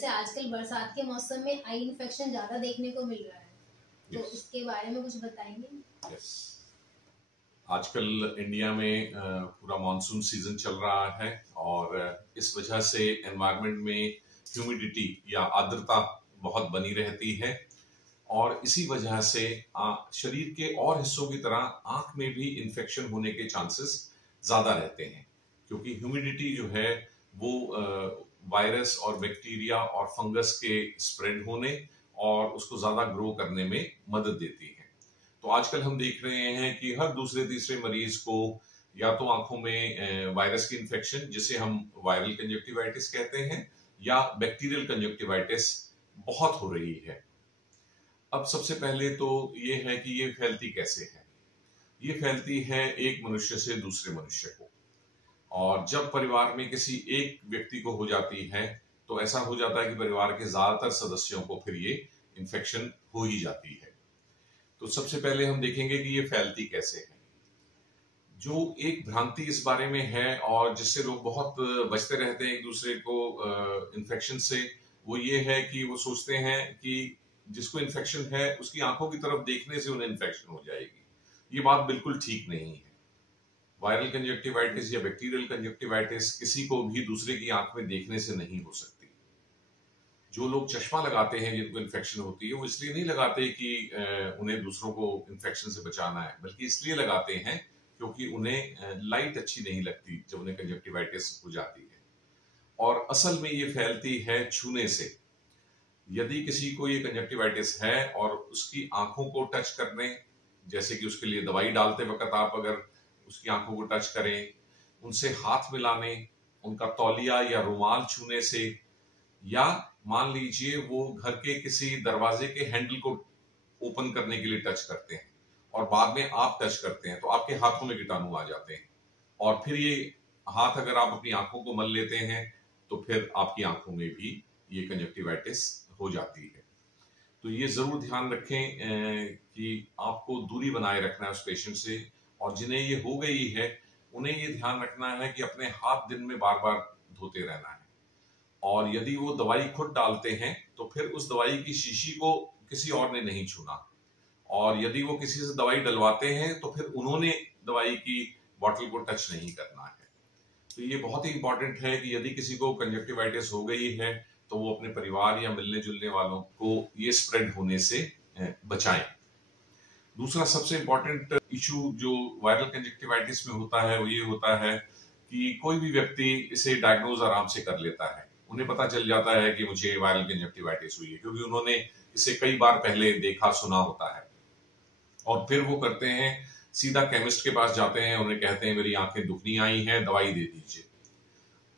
जैसे आजकल बरसात के मौसम में आई इन्फेक्शन ज्यादा देखने को मिल रहा है, तो इसके बारे में कुछ बताएंगे? आजकल इंडिया में पूरा मानसून सीजन चल रहा है और इस वजह से एनवायरनमेंट में ह्यूमिडिटी या आर्द्रता बहुत बनी रहती है और इसी वजह से शरीर के और हिस्सों की तरह आंख में भी इन्फेक्शन होने के चांसेस ज्यादा रहते हैं, क्योंकि ह्यूमिडिटी जो है वो वायरस और बैक्टीरिया और फंगस के स्प्रेड होने और उसको ज्यादा ग्रो करने में मदद देती है। तो आजकल हम देख रहे हैं कि हर दूसरे तीसरे मरीज को या तो आंखों में वायरस की इन्फेक्शन, जिसे हम वायरल कंजक्टिवाइटिस कहते हैं, या बैक्टीरियल कंजक्टिवाइटिस बहुत हो रही है। अब सबसे पहले तो ये है कि ये फैलती कैसे है। ये फैलती है एक मनुष्य से दूसरे मनुष्य को, और जब परिवार में किसी एक व्यक्ति को हो जाती है तो ऐसा हो जाता है कि परिवार के ज्यादातर सदस्यों को फिर ये इन्फेक्शन हो ही जाती है। तो सबसे पहले हम देखेंगे कि ये फैलती कैसे है। जो एक भ्रांति इस बारे में है और जिससे लोग बहुत बचते रहते हैं एक दूसरे को इन्फेक्शन से, वो ये है कि वो सोचते हैं कि जिसको इन्फेक्शन है उसकी आंखों की तरफ देखने से उन्हें इन्फेक्शन हो जाएगी। ये बात बिल्कुल ठीक नहीं है। वायरल कंजक्टिवाइटिस या बैक्टीरियल कंजक्टिवाइटिस किसी को भी दूसरे की आंख में देखने से नहीं हो सकती। जो लोग चश्मा लगाते हैं जिनको इन्फेक्शन होती है, वो इसलिए नहीं लगाते कि उन्हें दूसरों को इन्फेक्शन से बचाना है, बल्कि इसलिए लगाते हैं क्योंकि उन्हें लाइट अच्छी नहीं लगती जब उन्हें कंजक्टिवाइटिस हो जाती है। और असल में ये फैलती है छूने से। यदि किसी को ये कंजक्टिवाइटिस है और उसकी आंखों को टच करने, जैसे कि उसके लिए दवाई डालते वक्त आप अगर उसकी आंखों को टच करें, उनसे हाथ मिलाने, उनका तौलिया या रुमाल छूने से, या मान लीजिए वो घर के किसी दरवाजे के हैंडल को ओपन करने के लिए टच करते हैं और बाद में आप टच करते हैं, तो आपके हाथों में कीटाणु आ जाते हैं और फिर ये हाथ अगर आप अपनी आंखों को मल लेते हैं तो फिर आपकी आंखों में भी ये कंजक्टिवाइटिस हो जाती है। तो ये जरूर ध्यान रखें कि आपको दूरी बनाए रखना है उस पेशेंट से, और जिन्हें ये हो गई है उन्हें ये ध्यान रखना है कि अपने हाथ दिन में बार बार धोते रहना है। और यदि वो दवाई खुद डालते हैं तो फिर उस दवाई की शीशी को किसी और ने नहीं छूना, और यदि वो किसी से दवाई डलवाते हैं तो फिर उन्होंने दवाई की बॉटल को टच नहीं करना है। तो ये बहुत ही इंपॉर्टेंट है कि यदि किसी को कंजक्टिवाइटिस हो गई है तो वो अपने परिवार या मिलने जुलने वालों को ये स्प्रेड होने से बचाएं। दूसरा सबसे इंपॉर्टेंट इशू जो वायरल कंजक्टिवाइटिस में होता है वो ये होता है कि कोई भी व्यक्ति इसे डायग्नोज आराम से कर लेता है। उन्हें पता चल जाता है कि मुझे वायरल कंजक्टिवाइटिस हुई है, क्योंकि उन्होंने इसे कई बार पहले देखा सुना होता है। और फिर वो करते हैं, सीधा केमिस्ट के पास जाते हैं, उन्हें कहते हैं मेरी आंखें दुखनी आई हैं, दवाई दे दीजिए।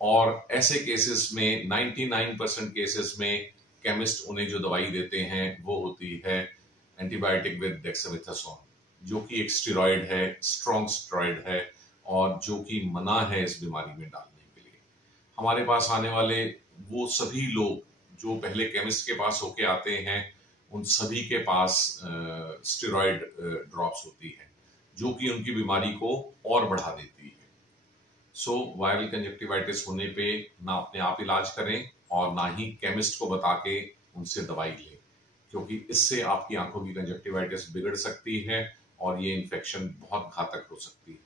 और ऐसे केसेस में 99% केसेस में केमिस्ट उन्हें जो दवाई देते हैं वो होती है एंटीबायोटिक विद डेक्सामेथासोन, जो कि एक स्टेरॉइड है, स्ट्रॉन्ग स्टेरॉइड है, और जो कि मना है इस बीमारी में डालने के लिए। हमारे पास आने वाले वो सभी लोग जो पहले केमिस्ट के पास होके आते हैं, उन सभी के पास स्टेरॉइड ड्रॉप्स होती है, जो कि उनकी बीमारी को और बढ़ा देती है। सो वायरल कंजक्टिवाइटिस होने पे ना अपने आप इलाज करें और ना ही केमिस्ट को बता के उनसे दवाई लें, क्योंकि इससे आपकी आंखों की कंजक्टिवाइटिस बिगड़ सकती है और ये इन्फेक्शन बहुत घातक हो सकती है।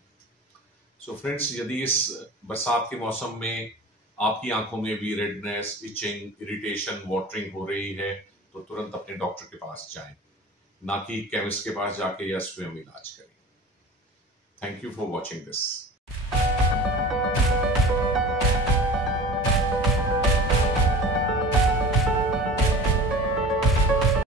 सो फ्रेंड्स, यदि इस बरसात के मौसम में आपकी आंखों में भी रेडनेस, इचिंग, इरिटेशन, वाटरिंग हो रही है तो तुरंत अपने डॉक्टर के पास जाएं, ना कि केमिस्ट के पास जाके या स्वयं इलाज करें। Thank you for watching this.